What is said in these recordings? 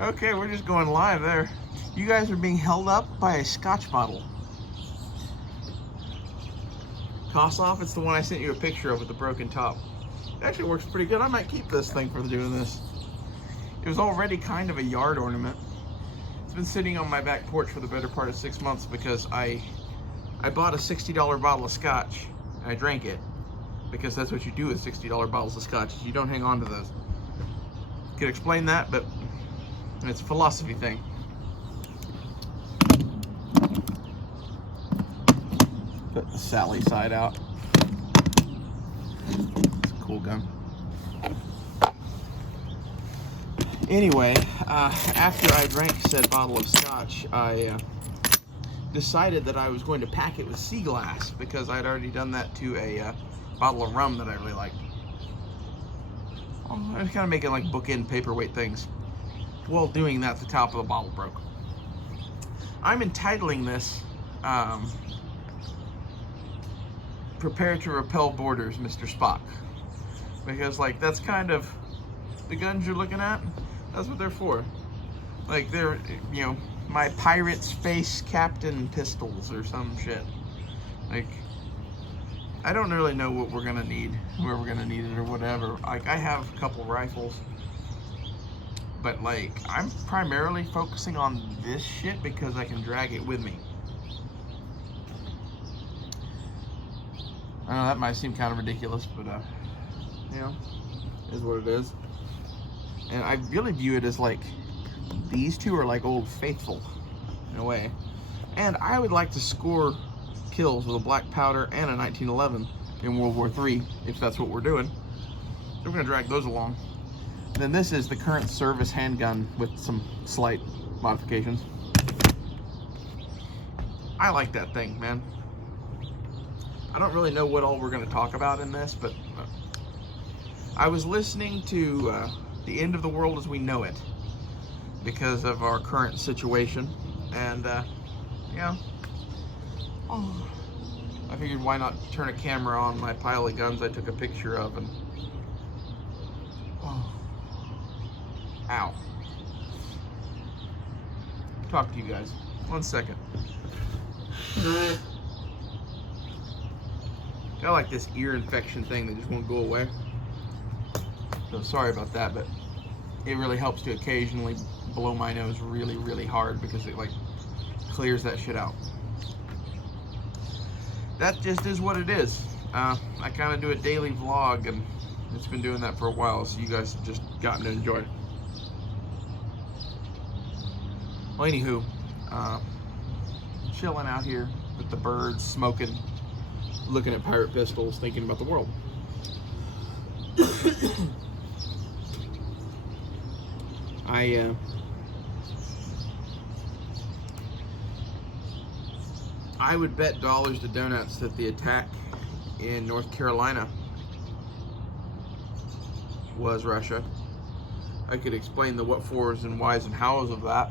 Okay, we're just going live there. You guys are being held up by a Scotch bottle. Kosloff, it's the one I sent you a picture of with the broken top. It actually works pretty good. I might keep this thing for doing this. It was already kind of a yard ornament. It's been sitting on my back porch for the better part of 6 months because I bought a $60 bottle of Scotch and I drank it. Because that's what you do with $60 bottles of Scotch, is you don't hang on to those. Could explain that, but it's a philosophy thing. Put the Sally side out. It's a cool gun. Anyway, after I drank said bottle of Scotch, I decided that I was going to pack it with sea glass because I'd already done that to a bottle of rum that I really liked. I was kind of making like bookend paperweight things. While doing that, the top of the bottle broke. I'm entitling this Prepare to Repel Borders, Mr. Spock. Because like that's kind of the guns you're looking at, that's what they're for. Like they're, you know, my pirate space captain pistols or some shit. Like, I don't really know what we're gonna need, where we're gonna need it or whatever. Like, I have a couple rifles, but like, I'm primarily focusing on this shit because I can drag it with me. I know that might seem kind of ridiculous, but you know, is what it is. And I really view it as like, these two are like old faithful in a way. And I would like to score kills with a black powder and a 1911 in World War III, if that's what we're doing. So we're gonna drag those along. Then this is the current service handgun with some slight modifications. I like that thing, man. I don't really know what all we're gonna talk about in this, but I was listening to The End of the World as We Know It because of our current situation, and yeah, I figured why not turn a camera on my pile of guns I took a picture of, and ow. Talk to you guys. 1 second. Got like this ear infection thing that just won't go away. So sorry about that, but it really helps to occasionally blow my nose really, really hard because it like clears that shit out. That just is what it is. I kind of do a daily vlog, and it's been doing that for a while, so you guys have just gotten to enjoy it. Well, anywho, chilling out here with the birds, smoking, looking at pirate pistols, thinking about the world. I would bet dollars to donuts that the attack in North Carolina was Russia. I could explain the what fors and whys and hows of that,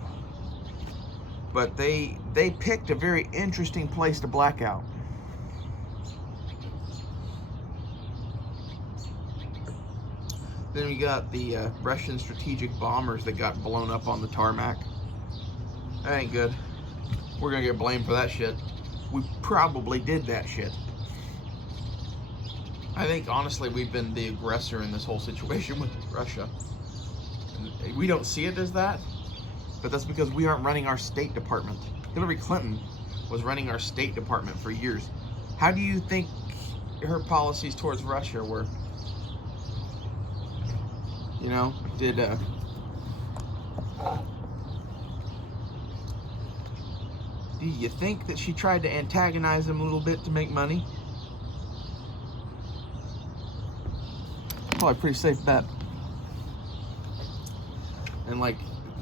but they picked a very interesting place to black out. Then we got the Russian strategic bombers that got blown up on the tarmac. That ain't good. We're gonna get blamed for that shit. We probably did that shit. I think honestly we've been the aggressor in this whole situation with Russia. And we don't see it as that, but that's because we aren't running our State Department. Hillary Clinton was running our State Department for years. How do you think her policies towards Russia were? You know, do you think that she tried to antagonize him a little bit to make money? Probably a pretty safe bet. And like,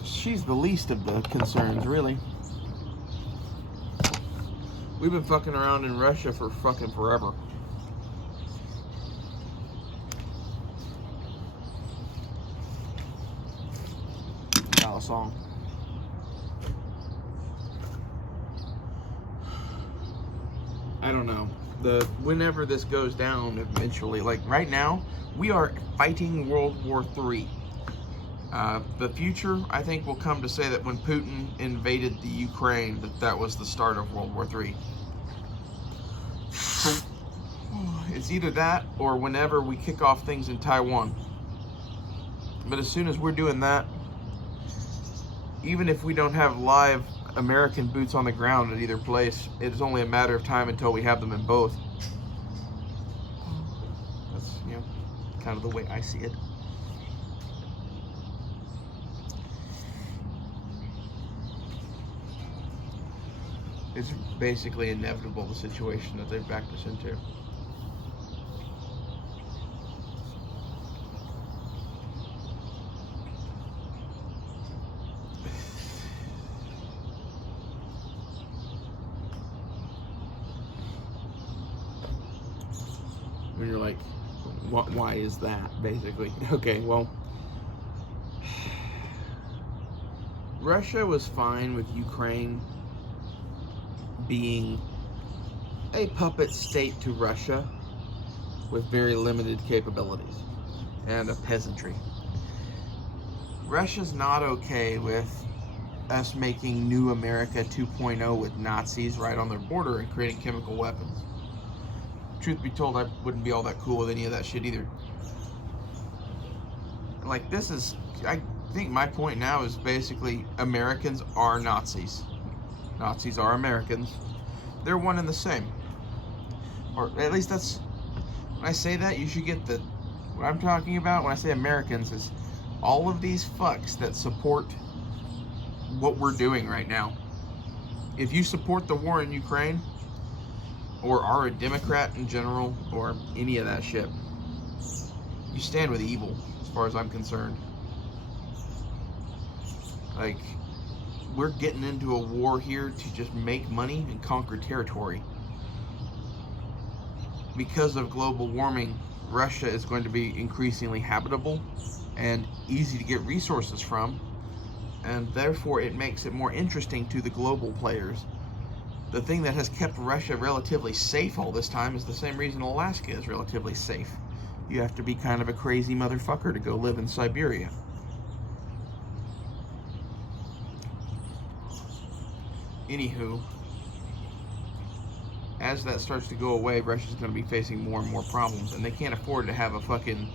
she's the least of the concerns, really. We've been fucking around in Russia for fucking forever. Song. I don't know. Whenever this goes down eventually, like right now, we are fighting World War III. The future, I think, will come to say that when Putin invaded the Ukraine, that was the start of World War III. It's either that or whenever we kick off things in Taiwan. But as soon as we're doing that, even if we don't have live American boots on the ground at either place, it's only a matter of time until we have them in both. That's, kind of the way I see it. It's basically inevitable, the situation that they've backed us into. When you're like, why is that, basically? Okay, well, Russia was fine with Ukraine being a puppet state to Russia with very limited capabilities and a peasantry. Russia's not okay with us making New America 2.0 with Nazis right on their border and creating chemical weapons. Truth be told, I wouldn't be all that cool with any of that shit either. Like, I think my point now is basically Americans are Nazis. Nazis are Americans. They're one and the same. Or at least that's, when I say that, you should get what I'm talking about when I say Americans is all of these fucks that support what we're doing right now. If you support the war in Ukraine, or are a Democrat in general, or any of that shit, you stand with evil, as far as I'm concerned. Like, we're getting into a war here to just make money and conquer territory. Because of global warming, Russia is going to be increasingly habitable and easy to get resources from, and therefore it makes it more interesting to the global players. The thing that has kept Russia relatively safe all this time is the same reason Alaska is relatively safe. You have to be kind of a crazy motherfucker to go live in Siberia. Anywho, as that starts to go away, Russia's going to be facing more and more problems, and they can't afford to have a fucking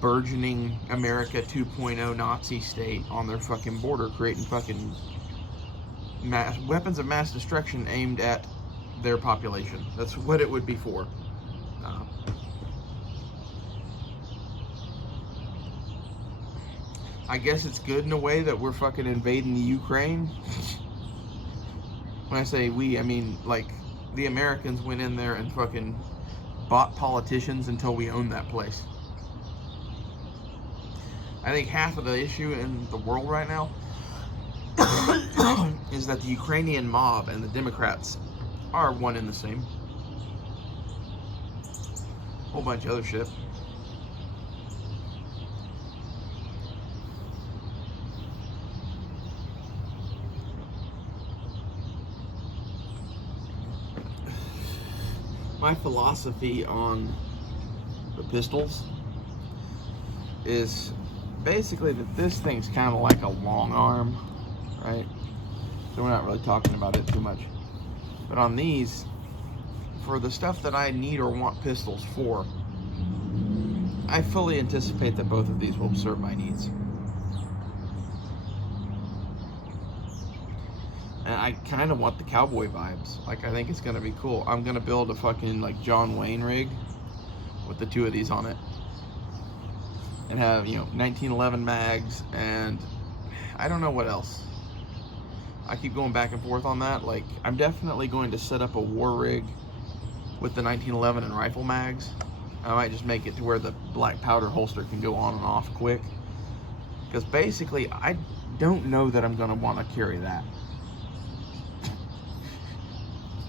burgeoning America 2.0 Nazi state on their fucking border, creating fucking weapons of mass destruction aimed at their population. That's what it would be for. I guess it's good in a way that we're fucking invading the Ukraine. When I say we, I mean, like, the Americans went in there and fucking bought politicians until we owned that place. I think half of the issue in the world right now is that the Ukrainian mob and the Democrats are one and the same. Whole bunch of other shit. My philosophy on the pistols is basically that this thing's kind of like a long arm, right? So we're not really talking about it too much. But on these, for the stuff that I need or want pistols for, I fully anticipate that both of these will serve my needs. And I kind of want the cowboy vibes. Like, I think it's going to be cool. I'm going to build a fucking, like, John Wayne rig with the two of these on it. And have, 1911 mags, and I don't know what else. I keep going back and forth on that. Like, I'm definitely going to set up a war rig with the 1911 and rifle mags. I might just make it to where the black powder holster can go on and off quick. Because basically, I don't know that I'm going to want to carry that.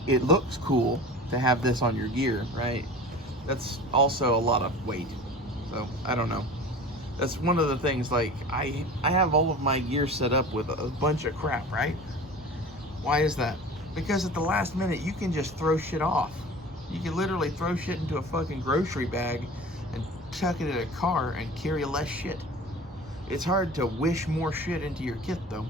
It looks cool to have this on your gear, right? That's also a lot of weight. So, I don't know. That's one of the things, like, I have all of my gear set up with a bunch of crap, right? Why is that? Because at the last minute, you can just throw shit off. You can literally throw shit into a fucking grocery bag and chuck it in a car and carry less shit. It's hard to wish more shit into your kit, though.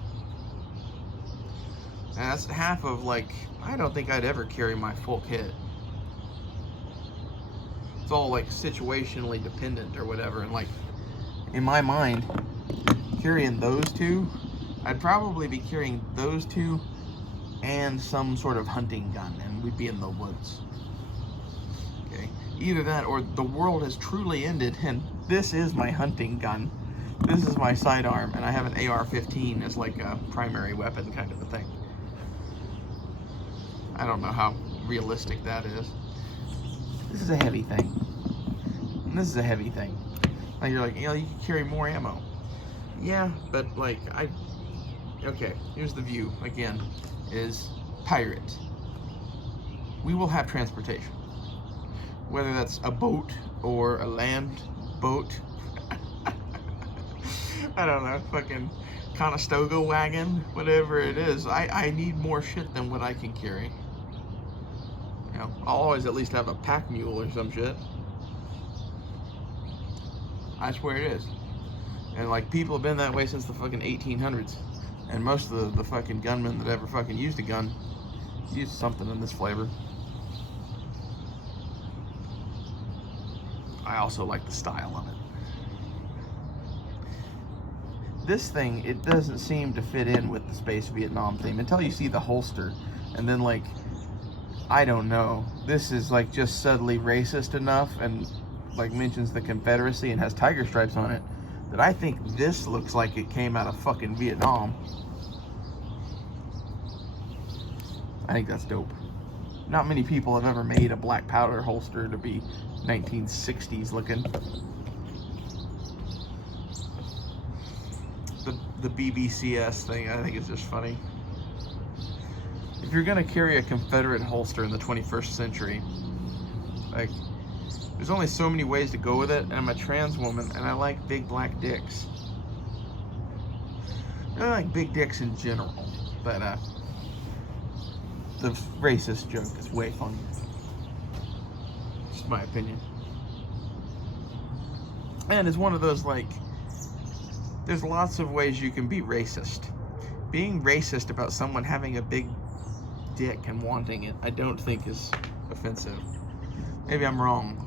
And that's half of, like, I don't think I'd ever carry my full kit. It's all, like, situationally dependent or whatever. And, like, in my mind, carrying those two, I'd probably be carrying those two and some sort of hunting gun, and we'd be in the woods. Okay? Either that or the world has truly ended, and this is my hunting gun. This is my sidearm, and I have an AR-15 as, like, a primary weapon kind of a thing. I don't know how realistic that is. This is a heavy thing. And this is a heavy thing. Like, you're like, you know, you can carry more ammo. Yeah, but, like, okay, here's the view, again, is pirate. We will have transportation. Whether that's a boat or a land boat. I don't know, fucking Conestoga wagon, whatever it is. I need more shit than what I can carry. You know, I'll always at least have a pack mule or some shit. I swear it is. And, like, people have been that way since the fucking 1800s. And most of the fucking gunmen that ever fucking used a gun used something in this flavor. I also like the style of it. This thing, it doesn't seem to fit in with the Space Vietnam theme until you see the holster. And then, like, I don't know. This is, like, just subtly racist enough and, like, mentions the Confederacy and has tiger stripes on it that I think this looks like it came out of fucking Vietnam. I think that's dope. Not many people have ever made a black powder holster to be 1960s looking. The BBCS thing, I think, is just funny. If you're gonna carry a Confederate holster in the 21st century, like, there's only so many ways to go with it, and I'm a trans woman, and I like big black dicks. I like big dicks in general, but the racist joke is way funnier. Just my opinion. And it's one of those, like, there's lots of ways you can be racist. Being racist about someone having a big dick and wanting it, I don't think is offensive. Maybe I'm wrong.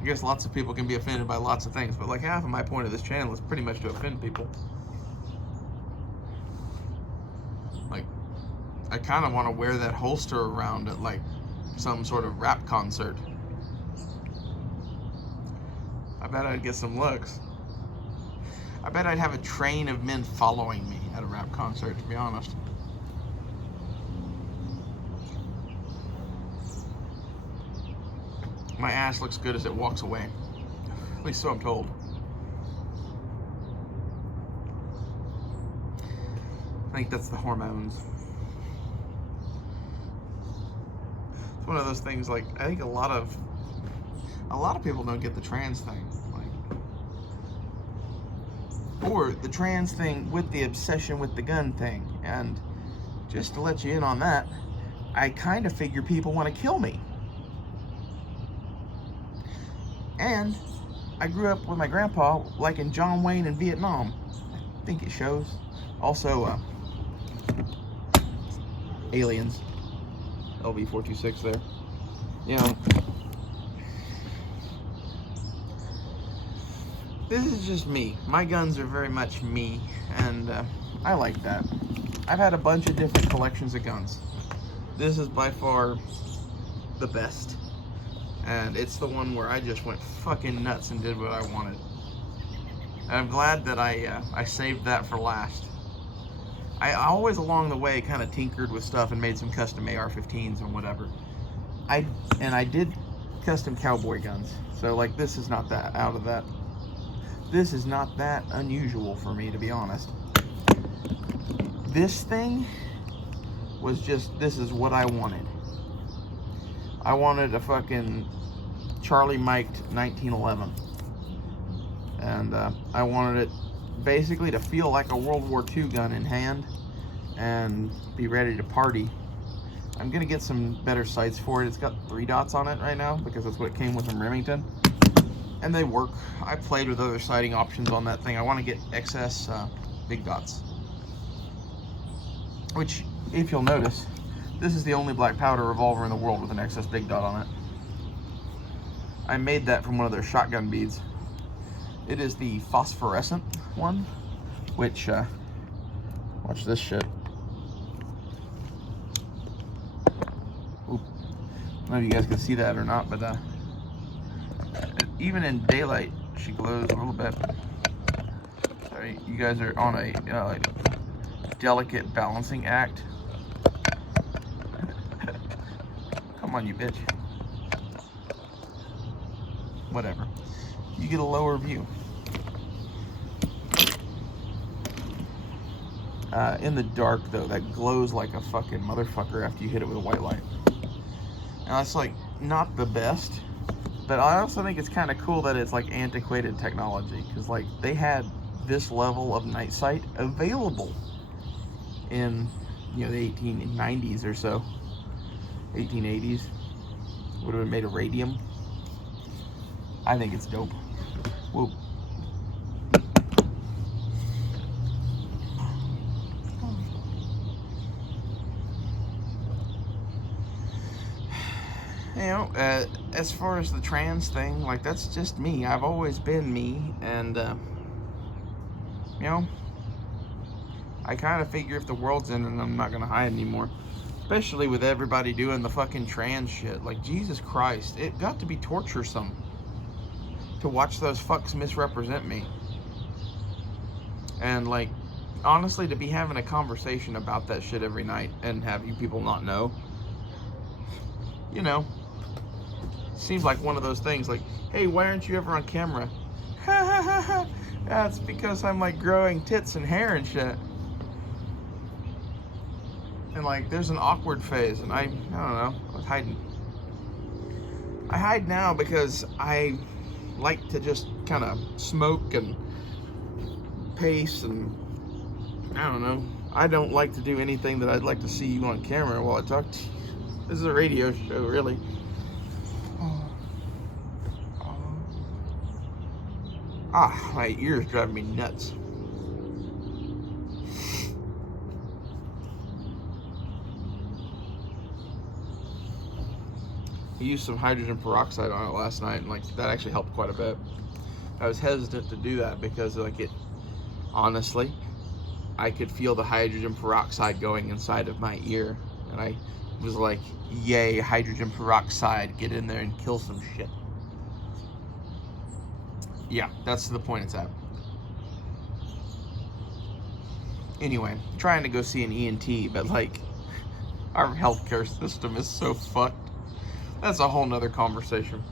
I guess lots of people can be offended by lots of things, but, like, half of my point of this channel is pretty much to offend people. Like, I kind of want to wear that holster around at, like, some sort of rap concert. I bet I'd get some looks. I bet I'd have a train of men following me at a rap concert, to be honest. My ass looks good as it walks away. At least so I'm told. I think that's the hormones. It's one of those things, like, I think a lot of people don't get the trans thing. Or the trans thing with the obsession with the gun thing. And just to let you in on that, I kind of figure people want to kill me. And I grew up with my grandpa liking John Wayne in Vietnam. I think it shows. Also, Aliens. LV-426 there. You know, this is just me. My guns are very much me, and I like that. I've had a bunch of different collections of guns. This is by far the best. And it's the one where I just went fucking nuts and did what I wanted. And I'm glad that I saved that for last. I always along the way kind of tinkered with stuff and made some custom AR-15s and whatever. I did custom cowboy guns. So, like, this is not that out of that. This is not that unusual for me, to be honest. This thing was just, this is what I wanted. I wanted a fucking Charlie Mike'd 1911. And I wanted it basically to feel like a World War II gun in hand and be ready to party. I'm gonna get some better sights for it. It's got 3 dots on it right now because that's what it came with from Remington. and they work. I played with other sighting options on that thing. I want to get XS big dots, which, if you'll notice, this is the only black powder revolver in the world with an XS big dot on it. I made that from one of their shotgun beads. It is the phosphorescent one, which, watch this shit. Oop. I don't know if you guys can see that or not, but even in daylight, she glows a little bit. Sorry, you guys are on a like delicate balancing act. Come on, you bitch. Whatever. You get a lower view. In the dark, though, that glows like a fucking motherfucker after you hit it with a white light. Now, it's like not the best, but I also think it's kind of cool that it's like antiquated technology, because like they had this level of night sight available in, you know, the 1890s or so, 1880s. Would have been made of radium. I think it's dope. Whoa. You know, as far as the trans thing, like, that's just me. I've always been me, and, you know, I kind of figure if the world's ending, I'm not going to hide anymore. Especially with everybody doing the fucking trans shit. Like, Jesus Christ, it got to be torturesome to watch those fucks misrepresent me. And, like, honestly, to be having a conversation about that shit every night and have you people not know, you know, seems like one of those things like, hey, why aren't you ever on camera? Ha ha ha ha. That's because I'm like growing tits and hair and shit. And like, there's an awkward phase, and I don't know, I was hiding. I hide now because I like to just kind of smoke and pace, and I don't know. I don't like to do anything that I'd like to see you on camera while I talk to you. This is a radio show, really. Ah, my ears driving me nuts. I used some hydrogen peroxide on it last night, and like that actually helped quite a bit. I was hesitant to do that because like it, honestly, I could feel the hydrogen peroxide going inside of my ear, and I was like, yay, hydrogen peroxide, get in there and kill some shit. Yeah, that's the point it's at. Anyway, trying to go see an ENT, but like, our healthcare system is so fucked. That's a whole nother conversation.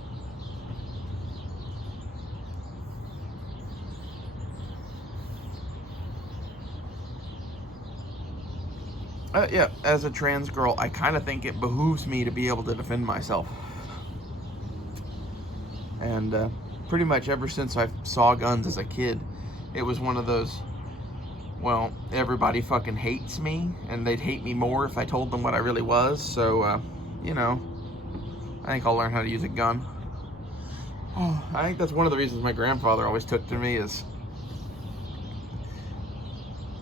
Yeah, as a trans girl, I kind of think it behooves me to be able to defend myself. And pretty much ever since I saw guns as a kid, it was one of those, well, everybody fucking hates me, and they'd hate me more if I told them what I really was. So, you know, I think I'll learn how to use a gun. Oh, I think that's one of the reasons my grandfather always took to me, is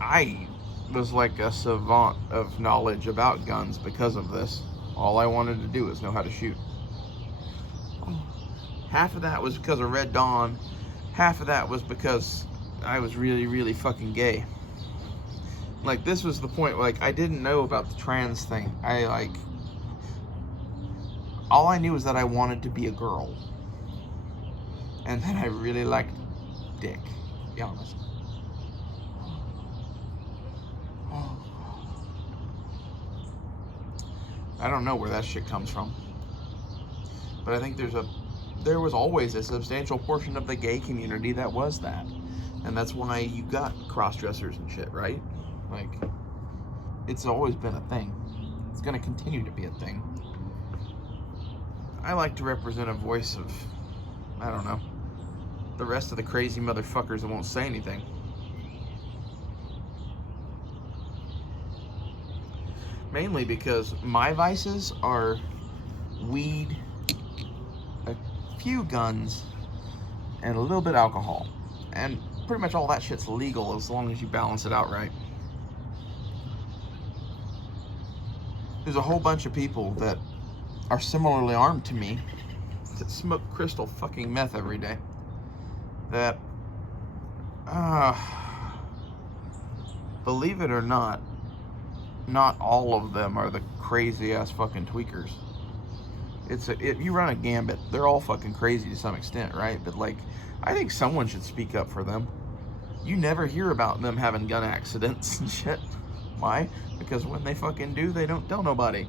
I was like a savant of knowledge about guns because of this. All I wanted to do was know how to shoot. Half of that was because of Red Dawn. Half of that was because I was really, really fucking gay. Like, this was the point, like, I didn't know about the trans thing. All I knew was that I wanted to be a girl. And that I really liked dick, to be honest. I don't know where that shit comes from. But I think there was always a substantial portion of the gay community that was that. And that's why you got cross-dressers and shit, right? Like, it's always been a thing. It's gonna continue to be a thing. I like to represent a voice of, I don't know, the rest of the crazy motherfuckers that won't say anything. Mainly because my vices are weed, a few guns, and a little bit of alcohol. And pretty much all that shit's legal as long as you balance it out right. There's a whole bunch of people that are similarly armed to me that smoke crystal fucking meth every day. That, believe it or not all of them are the crazy ass fucking tweakers. If you run a gambit, they're all fucking crazy to some extent, right? But like, I think someone should speak up for them. You never hear about them having gun accidents and shit. Why? Because when they fucking do, they don't tell nobody.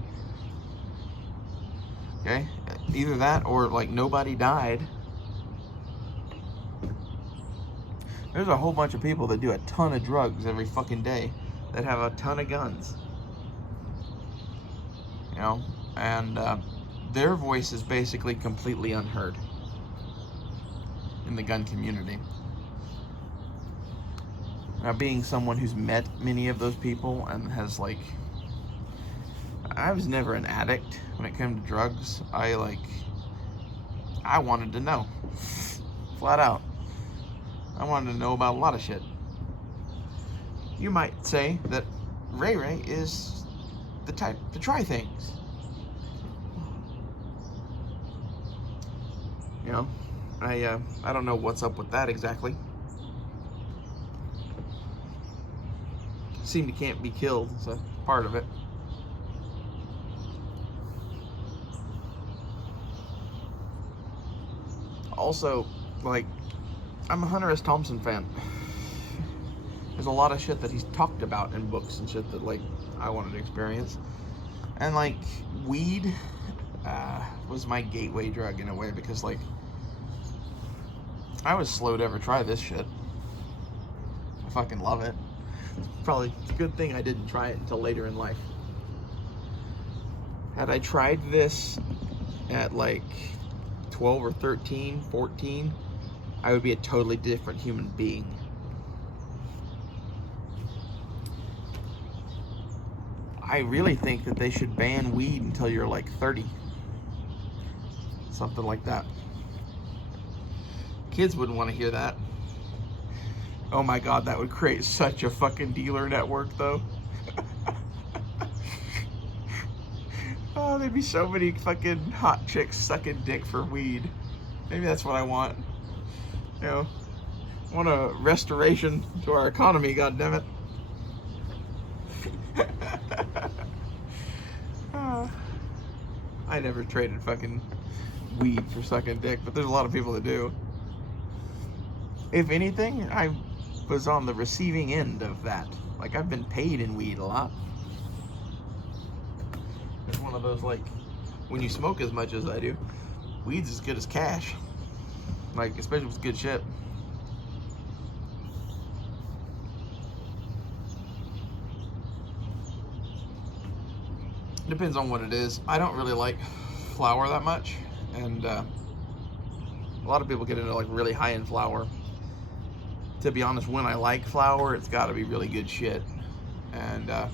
Okay? Either that or like nobody died. There's a whole bunch of people that do a ton of drugs every fucking day that have a ton of guns. You know? And their voice is basically completely unheard in the gun community. Now, being someone who's met many of those people and has like, I was never an addict when it came to drugs. I wanted to know, flat out. I wanted to know about a lot of shit. You might say that Ray Ray is the type to try things. You know, I don't know what's up with that exactly. Seem to can't be killed, so part of it. Also, like, I'm a Hunter S. Thompson fan. There's a lot of shit that he's talked about in books and shit that, like, I wanted to experience. And, like, weed was my gateway drug in a way because, like, I was slow to ever try this shit. I fucking love it. Probably it's a good thing I didn't try it until later in life. Had I tried this at, like, 12 or 13, 14, I would be a totally different human being. I really think that they should ban weed until you're like 30. Something like that. Kids wouldn't want to hear that. Oh my god, that would create such a fucking dealer network though. Oh, there'd be so many fucking hot chicks sucking dick for weed. Maybe that's what I want. You know, I want a restoration to our economy, goddammit. I never traded fucking weed for sucking dick, but there's a lot of people that do. If anything, I was on the receiving end of that. Like, I've been paid in weed a lot. It's one of those, like, when you smoke as much as I do, weed's as good as cash. Like, especially with good shit. Depends on what it is. I don't really like flour that much, and a lot of people get into like really high-end flour. To be honest, when I like flour, it's got to be really good shit. And I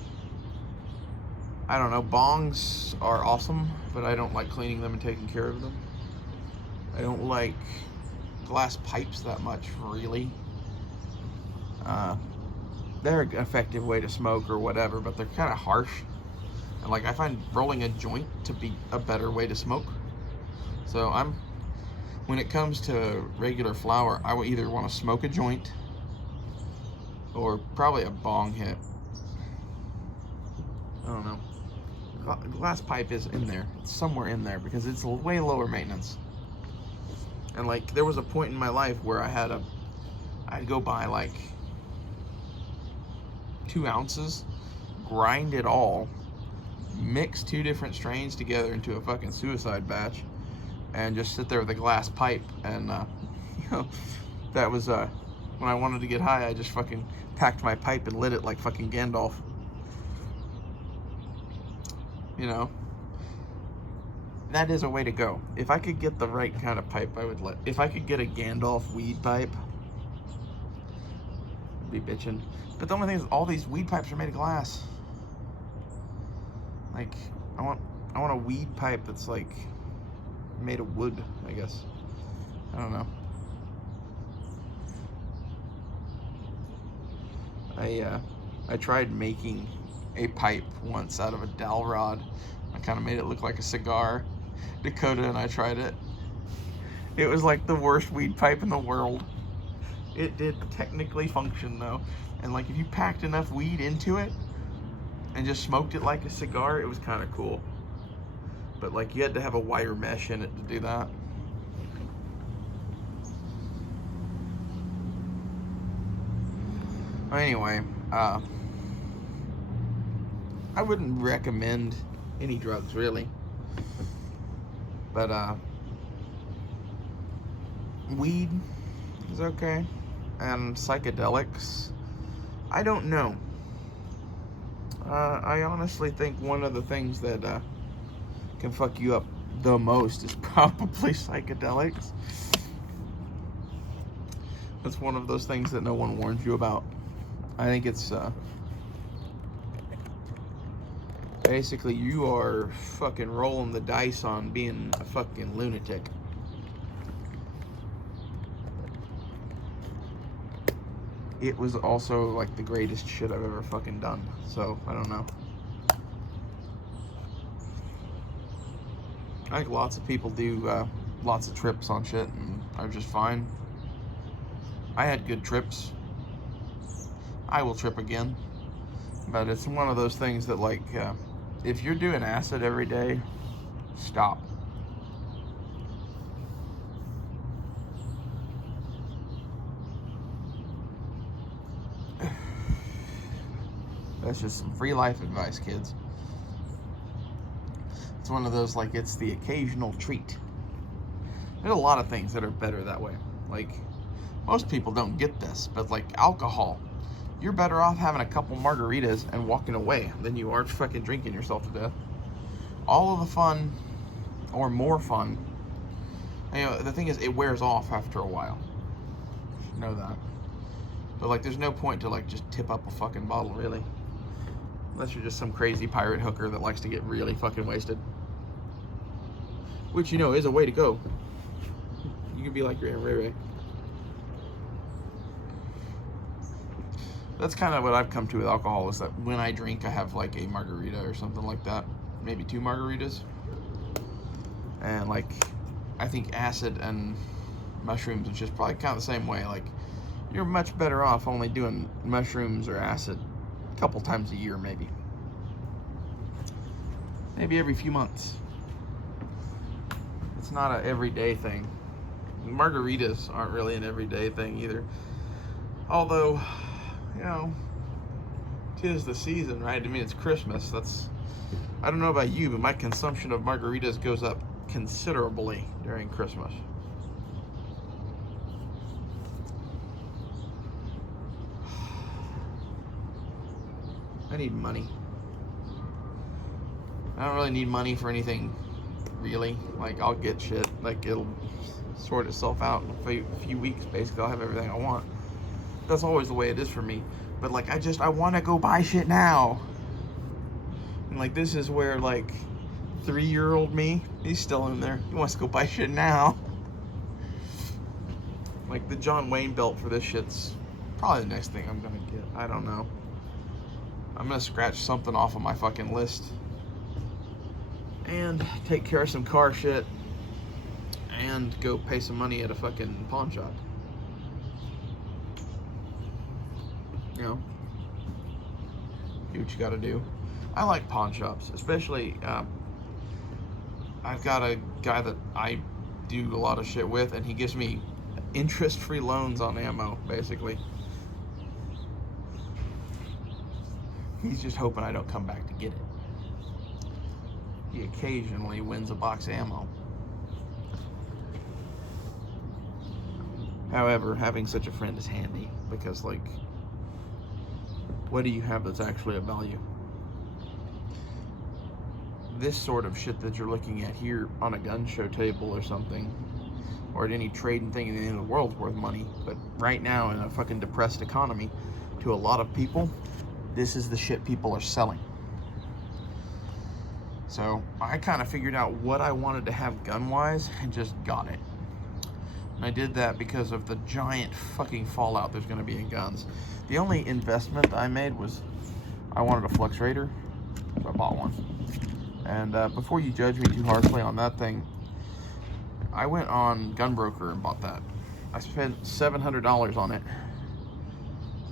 don't know, bongs are awesome, but I don't like cleaning them and taking care of them. I don't like glass pipes that much, really. They're an effective way to smoke or whatever, but they're kind of harsh. And like, I find rolling a joint to be a better way to smoke. So when it comes to regular flour, I will either want to smoke a joint or probably a bong hit. I don't know. Glass pipe is in there. It's somewhere in there because it's way lower maintenance. And like, there was a point in my life where I'd go buy like 2 ounces, grind it all, mix 2 different strains together into a fucking suicide batch, and just sit there with a glass pipe. And you know, that was when I wanted to get high, I just fucking packed my pipe and lit it like fucking Gandalf. You know, that is a way to go. If I could get the right kind of pipe, I would if I could get a Gandalf weed pipe, I'd be bitching. But the only thing is, all these weed pipes are made of glass. Like, I want a weed pipe that's like made of wood, I guess. I don't know. I tried making a pipe once out of a dowel rod. I kind of made it look like a cigar. Dakota and I tried it. It was like the worst weed pipe in the world. It did technically function though, and like if you packed enough weed into it and just smoked it like a cigar, it was kind of cool. But like you had to have a wire mesh in it to do that. Anyway, I wouldn't recommend any drugs really, but weed is okay, and psychedelics, I don't know. I honestly think one of the things that can fuck you up the most is probably psychedelics. That's one of those things that no one warns you about. I think it's basically you are fucking rolling the dice on being a fucking lunatic. It was also like the greatest shit I've ever fucking done, so I don't know. I think lots of people do lots of trips on shit and are just fine. I had good trips. I will trip again. But it's one of those things that like, if you're doing acid every day, stop. That's just some free life advice, kids. It's one of those, like, it's the occasional treat. There's a lot of things that are better that way. Like, most people don't get this, but like alcohol, you're better off having a couple margaritas and walking away than you are fucking drinking yourself to death. All of the fun, or more fun, you know, the thing is, it wears off after a while. You should know that. But like, there's no point to like just tip up a fucking bottle, really. Unless you're just some crazy pirate hooker that likes to get really fucking wasted. Which, you know, is a way to go. You can be like your Aunt Ray Ray. That's kind of what I've come to with alcohol, is that when I drink, I have like a margarita or something like that. Maybe 2 margaritas. And like, I think acid and mushrooms is just probably kind of the same way. Like, you're much better off only doing mushrooms or acid a couple times a year, maybe. Maybe every few months. It's not an everyday thing. Margaritas aren't really an everyday thing either. Although, you know, 'tis the season, right? I mean, it's Christmas. I don't know about you, but my consumption of margaritas goes up considerably during Christmas. I need money. I don't really need money for anything, really. Like, I'll get shit. Like, it'll sort itself out in a few weeks, basically. I'll have everything I want. That's always the way it is for me. But, like, I want to go buy shit now. And, like, this is where, like, 3-year-old me, he's still in there. He wants to go buy shit now. Like, the John Wayne belt for this shit's probably the next thing I'm gonna get. I don't know. I'm gonna scratch something off of my fucking list. And take care of some car shit. And go pay some money at a fucking pawn shop. You know, do what you gotta do. I like pawn shops, especially, I've got a guy that I do a lot of shit with, and he gives me interest-free loans on ammo, basically. He's just hoping I don't come back to get it. He occasionally wins a box of ammo. However, having such a friend is handy, because, like, what do you have that's actually of value? This sort of shit that you're looking at here on a gun show table or something, or at any trading thing in the end of the world's worth money. But right now, in a fucking depressed economy, to a lot of people, this is the shit people are selling. So I kind of figured out what I wanted to have gun-wise and just got it. And I did that because of the giant fucking fallout there's going to be in guns. The only investment I made was I wanted a Fluxrator, so I bought one. And before you judge me too harshly on that thing, I went on Gunbroker and bought that. I spent $700 on it,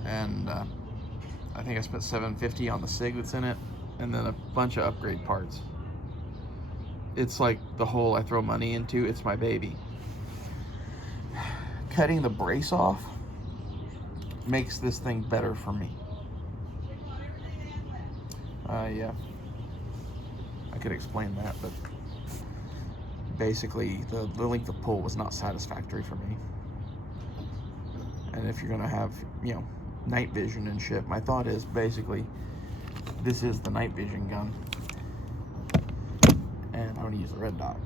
and I think I spent $750 on the SIG that's in it, and then a bunch of upgrade parts. It's like the hole I throw money into. It's my baby. Cutting the brace off makes this thing better for me. Yeah, I could explain that, but basically the length of pull was not satisfactory for me. And if you're gonna have, you know, night vision and shit, my thought is basically this is the night vision gun, and I'm gonna use the red dot.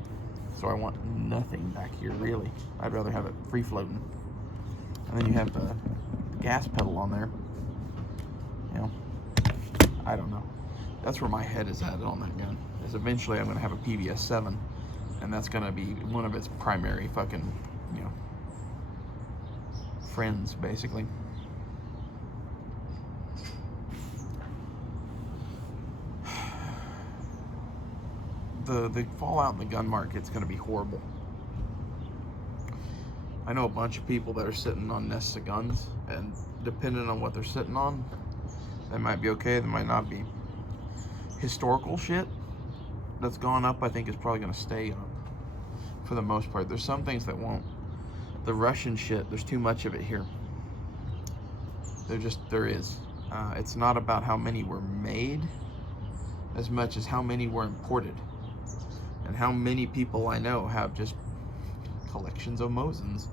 So I want nothing back here, really. I'd rather have it free floating. And then you have the gas pedal on there. You know, I don't know. That's where my head is at on that gun. Is eventually I'm gonna have a PVS 7, and that's gonna be one of its primary fucking, you know, friends, basically. The fallout in the gun market's going to be horrible. I know a bunch of people that are sitting on nests of guns, and depending on what they're sitting on, they might be okay, they might not be. Historical shit that's gone up, I think, is probably going to stay up for the most part. There's some things that won't. The Russian shit, there's too much of it here. There is. It's not about how many were made as much as how many were imported. And how many people I know have just collections of Mosins.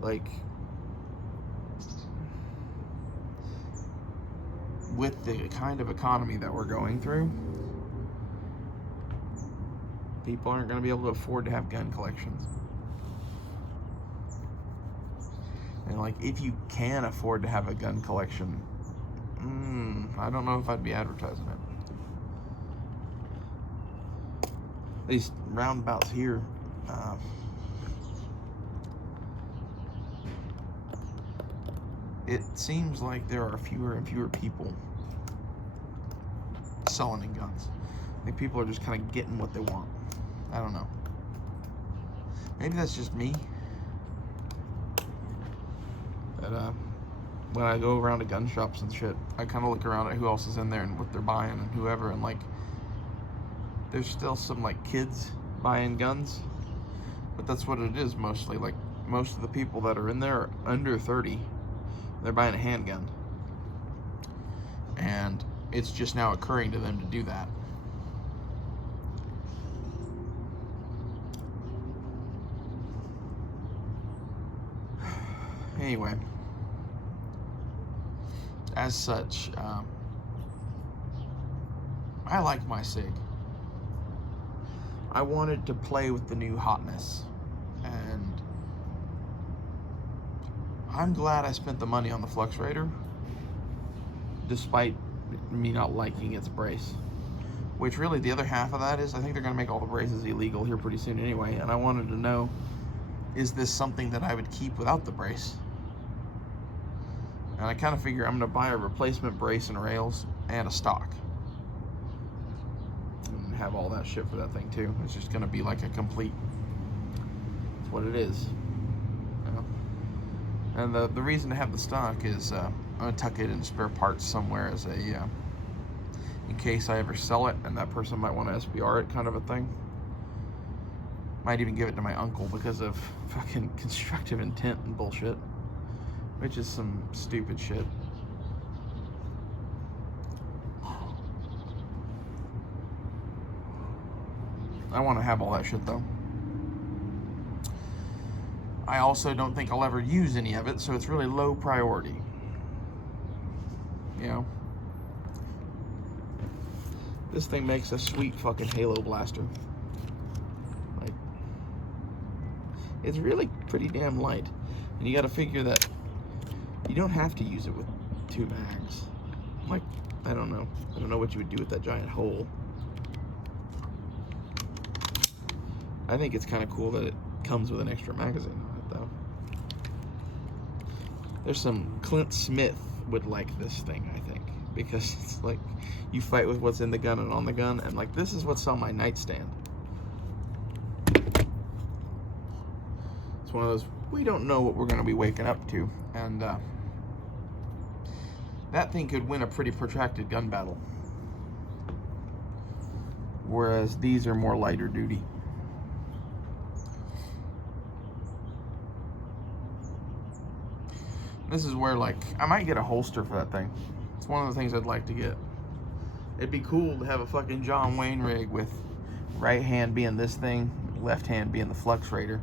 Like, with the kind of economy that we're going through, people aren't going to be able to afford to have gun collections. And like, if you can afford to have a gun collection, I don't know if I'd be advertising it. These roundabouts here, it seems like there are fewer and fewer people selling in guns. I think people are just kind of getting what they want. I don't know. Maybe that's just me. But when I go around to gun shops and shit, I kind of look around at who else is in there and what they're buying and whoever, and like, there's still some like kids buying guns, but that's what it is mostly. Like, most of the people that are in there are under 30. They're buying a handgun, and it's just now occurring to them to do that. Anyway, as such, I like my SIG. I wanted to play with the new hotness, and I'm glad I spent the money on the Fluxrator, despite me not liking its brace. Which really, the other half of that is, I think they're going to make all the braces illegal here pretty soon anyway, and I wanted to know, is this something that I would keep without the brace? And I kind of figure I'm going to buy a replacement brace and rails and a stock. And have all that shit for that thing too. It's just going to be like a complete, it's what it is. You know? And the reason to have the stock is I'm going to tuck it in spare parts somewhere as a, in case I ever sell it and that person might want to SBR it, kind of a thing. Might even give it to my uncle because of fucking constructive intent and bullshit, which is some stupid shit. I want to have all that shit though. I also don't think I'll ever use any of it, so it's really low priority. You know? This thing makes a sweet fucking Halo blaster. Like, it's really pretty damn light. And you gotta figure that you don't have to use it with 2 mags. Like, I don't know. I don't know what you would do with that giant hole. I think it's kind of cool that it comes with an extra magazine on it, though. There's some Clint Smith would like this thing, I think, because it's like you fight with what's in the gun and on the gun, and like this is what's on my nightstand. It's one of those, we don't know what we're going to be waking up to, and that thing could win a pretty protracted gun battle, whereas these are more lighter duty. This is where, like, I might get a holster for that thing. It's one of the things I'd like to get. It'd be cool to have a fucking John Wayne rig with right hand being this thing, left hand being the Flux Raider.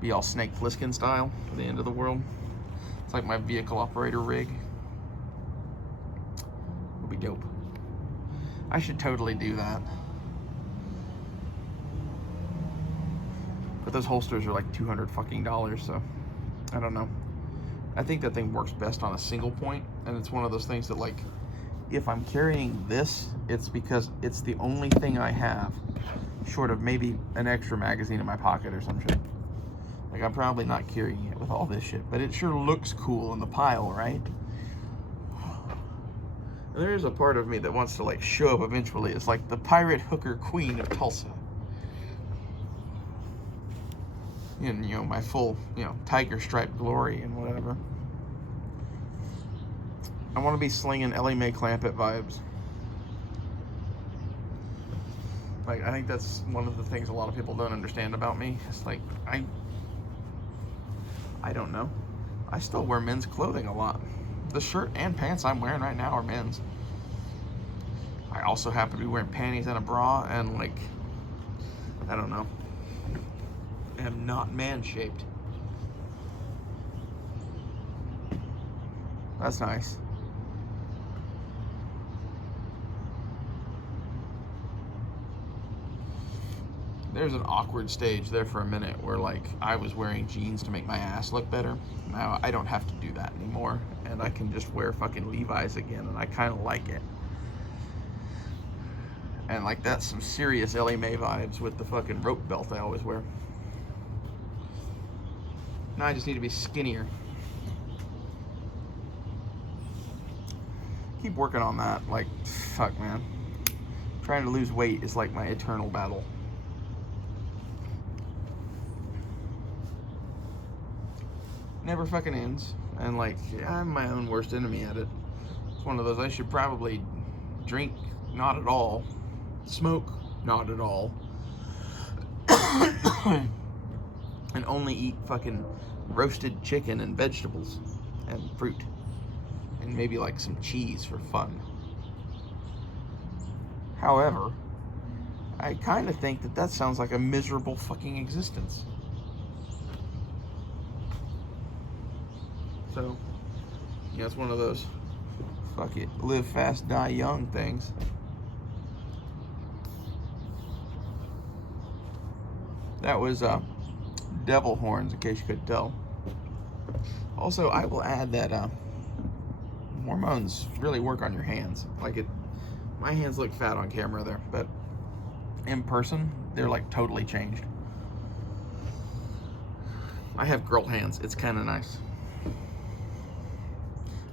Be all Snake Plissken style for the end of the world. It's like my vehicle operator rig. Would be dope. I should totally do that. But those holsters are like $200 fucking, so I don't know. I think that thing works best on a single point, and it's one of those things that, like, if I'm carrying this, it's because it's the only thing I have, short of maybe an extra magazine in my pocket or some shit. Like, I'm probably not carrying it with all this shit, but it sure looks cool in the pile, right? And there is a part of me that wants to, like, show up eventually as, like, the pirate hooker queen of Tulsa. In, you know, my full, you know, tiger stripe glory and whatever. I want to be slinging Ellie Mae Clampett vibes. Like, I think that's one of the things a lot of people don't understand about me. It's like, I don't know. I still wear men's clothing a lot. The shirt and pants I'm wearing right now are men's. I also happen to be wearing panties and a bra, and, like, I don't know. Am not man-shaped. That's nice. There's an awkward stage there for a minute where, like, I was wearing jeans to make my ass look better. Now I don't have to do that anymore, and I can just wear fucking Levi's again, and I kind of like it. And, like, that's some serious Ellie Mae vibes with the fucking rope belt I always wear. Now I just need to be skinnier. Keep working on that. Like, fuck, man. Trying to lose weight is like my eternal battle. Never fucking ends. And, like, I'm my own worst enemy at it. It's one of those, I should probably drink not at all, smoke not at all, and only eat fucking roasted chicken and vegetables and fruit and maybe like some cheese for fun. However, I kind of think that that sounds like a miserable fucking existence. So, yeah, it's one of those fuck it, live fast, die young things. That was devil horns, in case you couldn't tell. Also, I will add that hormones really work on your hands. Like, my hands look fat on camera there, but in person, they're like totally changed. I have girl hands. It's kind of nice.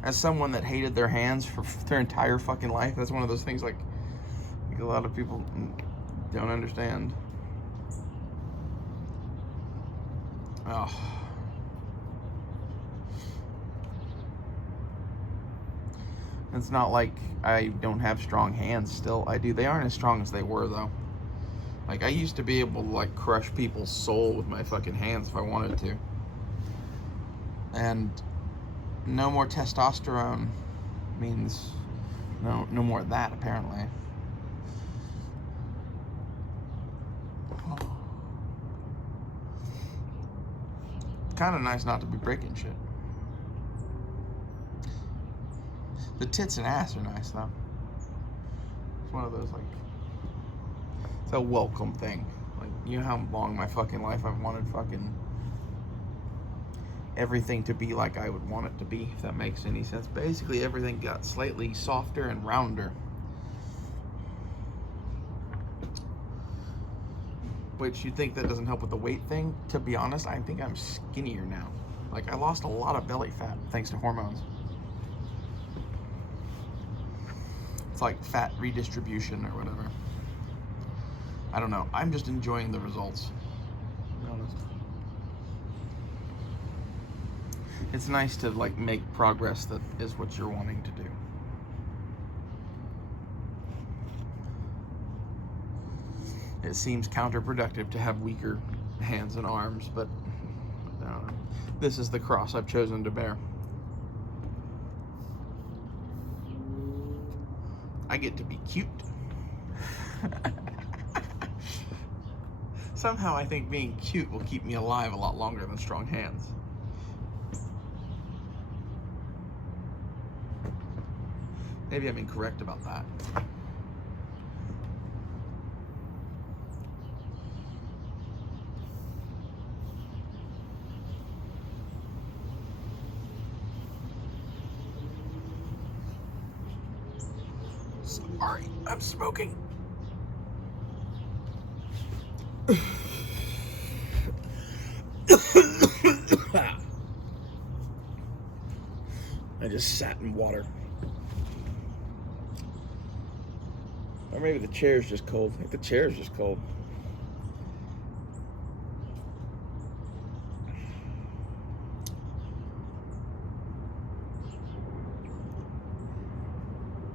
As someone that hated their hands for their entire fucking life, that's one of those things like a lot of people don't understand. Oh. It's not like I don't have strong hands still. I do. They aren't as strong as they were, though. Like, I used to be able to, like, crush people's soul with my fucking hands if I wanted to. And no more testosterone means no more of that, apparently. Kind of nice not to be breaking shit. The tits and ass are nice, though. It's one of those, like, it's a welcome thing. Like, you know how long my fucking life I've wanted fucking everything to be like I would want it to be, if that makes any sense. Basically, everything got slightly softer and rounder. which you'd think that doesn't help with the weight thing. To be honest, I think I'm skinnier now. Like, I lost a lot of belly fat thanks to hormones. It's like fat redistribution or whatever. I don't know. I'm just enjoying the results, to be honest. It's nice to like make progress that is what you're wanting to do. It seems counterproductive to have weaker hands and arms, but I don't know. This is the cross I've chosen to bear. I get to be cute. Somehow I think being cute will keep me alive a lot longer than strong hands. Maybe I'm incorrect about that. Sorry, I'm smoking. I just sat in water. Or maybe the chair's just cold. I think the chair's just cold.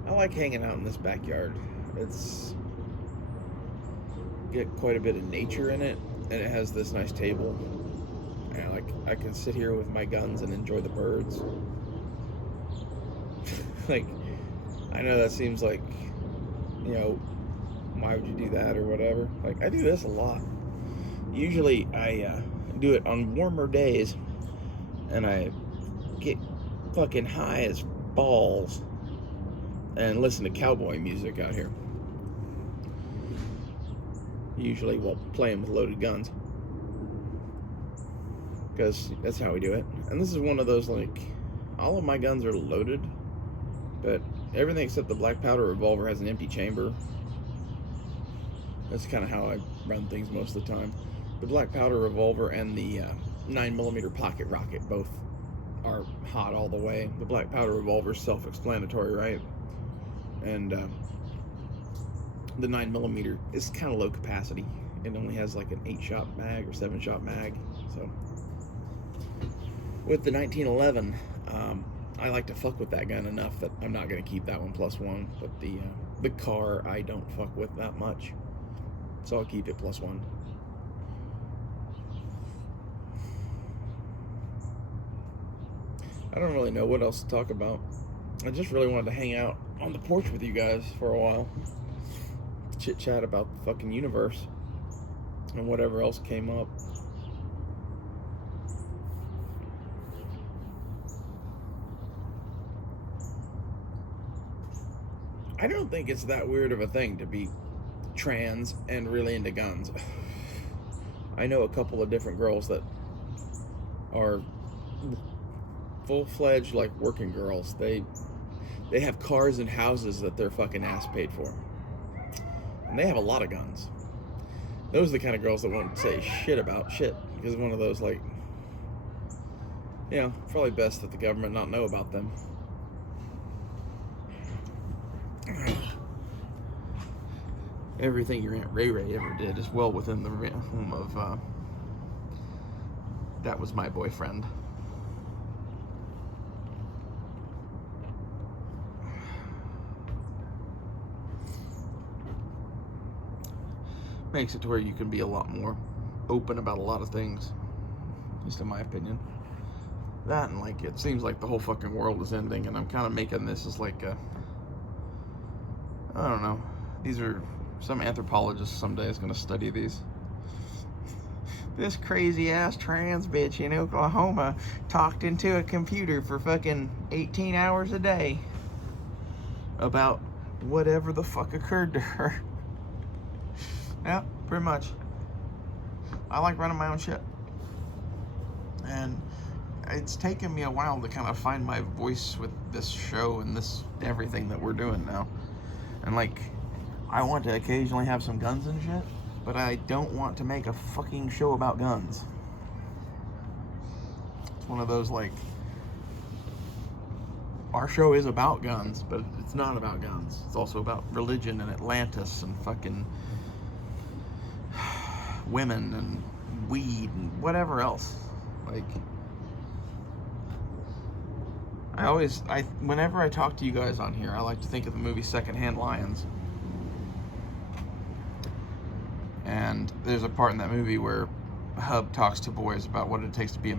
I like hanging out in this backyard. It's get quite a bit of nature in it, and it has this nice table. And like I can sit here with my guns and enjoy the birds. Like, I know that seems like, you know, why would you do that or whatever? Like, I do this a lot. Usually I do it on warmer days, and I get fucking high as balls and listen to cowboy music out here. Usually while playing with loaded guns, because that's how we do it. And this is one of those, like, all of my guns are loaded, but everything except the black powder revolver has an empty chamber. That's kind of how I run things most of the time. The black powder revolver and the 9mm pocket rocket both are hot all the way. The black powder revolver is self-explanatory, right? And the 9mm is kind of low capacity. It only has like an 8-shot mag or 7-shot mag. So with the 1911, I like to fuck with that gun enough that I'm not going to keep that one +1. But the car I don't fuck with that much, so I'll keep it +1. I don't really know what else to talk about. I just really wanted to hang out on the porch with you guys for a while, chit chat about the fucking universe and whatever else came up. I don't think it's that weird of a thing to be trans and really into guns. I know a couple of different girls that are full-fledged, like, working girls. They have cars and houses that their fucking ass paid for, and they have a lot of guns. Those are the kind of girls that won't say shit about shit, because one of those, like, you know, probably best that the government not know about them. Everything your Aunt Ray Ray ever did is well within the realm of that was my boyfriend. Makes it to where you can be a lot more open about a lot of things, just in my opinion. That, and like, it seems like the whole fucking world is ending, and I'm kind of making this as like a, I don't know, these are, some anthropologist someday is going to study these. This crazy ass trans bitch in Oklahoma talked into a computer for fucking 18 hours a day about whatever the fuck occurred to her. Yeah, pretty much. I like running my own shit. And it's taken me a while to kind of find my voice with this show and this everything that we're doing now. And like, I want to occasionally have some guns and shit, but I don't want to make a fucking show about guns. It's one of those, like, our show is about guns, but it's not about guns. It's also about religion and Atlantis and fucking women and weed and whatever else. Like, whenever I talk to you guys on here, I like to think of the movie Secondhand Lions. And there's a part in that movie where Hub talks to boys about what it takes to be a